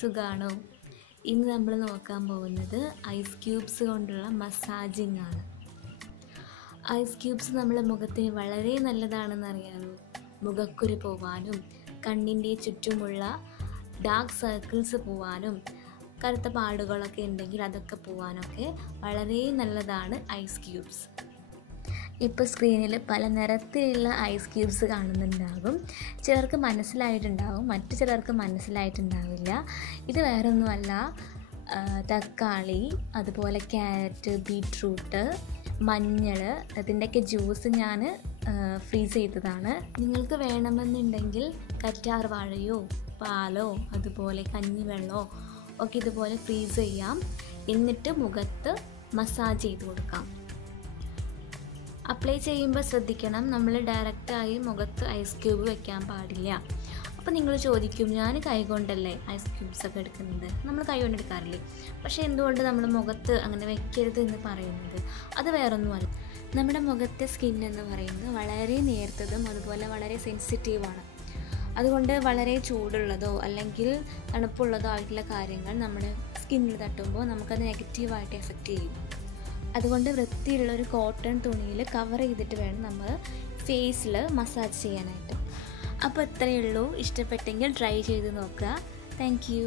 സുഖാണോ? ഇന്ന് നമ്മൾ നോക്കാൻ പോകുന്നത് ഐസ് ക്യൂബ്സ് കൊണ്ടുള്ള മസാജിങ് ആണ്. ഐസ് ക്യൂബ്സ് നമ്മുടെ മുഖത്തിന് വളരെ നല്ലതാണെന്ന് അറിയാമോ? മുഖക്കുരു പോവാനും കണ്ണിൻ്റെ ചുറ്റുമുള്ള ഡാർക്ക് സർക്കിൾസ് പോവാനും കറുത്ത പാടുകളൊക്കെ ഉണ്ടെങ്കിൽ അതൊക്കെ പോവാനൊക്കെ വളരെ നല്ലതാണ് ഐസ് ക്യൂബ്സ്. ഇപ്പോൾ സ്ക്രീനിൽ പല നിറത്തിലുള്ള ഐസ് ക്യൂബ്സ് കാണുന്നുണ്ടാകും. ചിലർക്ക് മനസ്സിലായിട്ടുണ്ടാകും, മറ്റു ചിലർക്ക് മനസ്സിലായിട്ടുണ്ടാവില്ല. ഇത് വേറൊന്നുമല്ല, തക്കാളി, അതുപോലെ ക്യാരറ്റ്, ബീട്രൂട്ട്, മഞ്ഞൾ, ഇതിൻ്റെയൊക്കെ ജ്യൂസ് ഞാൻ ഫ്രീസ് ചെയ്തതാണ്. നിങ്ങൾക്ക് വേണമെന്നുണ്ടെങ്കിൽ കറ്റാർ വാഴയോ പാലോ അതുപോലെ കഞ്ഞിവെള്ളമോ ഒക്കെ ഇതുപോലെ ഫ്രീസ് ചെയ്യാം. എന്നിട്ട് മുഖത്ത് മസാജ് ചെയ്ത് കൊടുക്കാം. അപ്ലൈ ചെയ്യുമ്പോൾ ശ്രദ്ധിക്കണം, നമ്മൾ ഡയറക്റ്റായി മുഖത്ത് ഐസ് ക്യൂബ് വെക്കാൻ പാടില്ല. അപ്പോൾ നിങ്ങൾ ചോദിക്കും, ഞാൻ കൈകൊണ്ടല്ലേ ഐസ് ക്യൂബ്സൊക്കെ എടുക്കുന്നത്, നമ്മൾ കൈകൊണ്ട് എടുക്കാറില്ലേ, പക്ഷേ എന്തുകൊണ്ട് നമ്മൾ മുഖത്ത് അങ്ങനെ വെക്കരുത് എന്ന് പറയുന്നത്? അത് വേറൊന്നുമല്ല, നമ്മുടെ മുഖത്തെ സ്കിൻ എന്ന് പറയുന്നത് വളരെ നേർത്തതും അതുപോലെ വളരെ സെൻസിറ്റീവാണ്. അതുകൊണ്ട് വളരെ ചൂടുള്ളതോ അല്ലെങ്കിൽ തണുപ്പുള്ളതോ ആയിട്ടുള്ള കാര്യങ്ങൾ നമ്മുടെ സ്കിന്നിൽ തട്ടുമ്പോൾ നമുക്കത് നെഗറ്റീവായിട്ട് എഫക്റ്റ് ചെയ്യും. അതുകൊണ്ട് വൃത്തിയുള്ളൊരു കോട്ടൺ തുണിയിൽ കവർ ചെയ്തിട്ട് വേണം നമ്മൾ ഫേസിൽ മസാജ് ചെയ്യാനായിട്ട്. അപ്പോൾ ഇത്രയേ ഉള്ളൂ. ഇഷ്ടപ്പെട്ടെങ്കിൽ ട്രൈ ചെയ്ത് നോക്കുക. Thank you.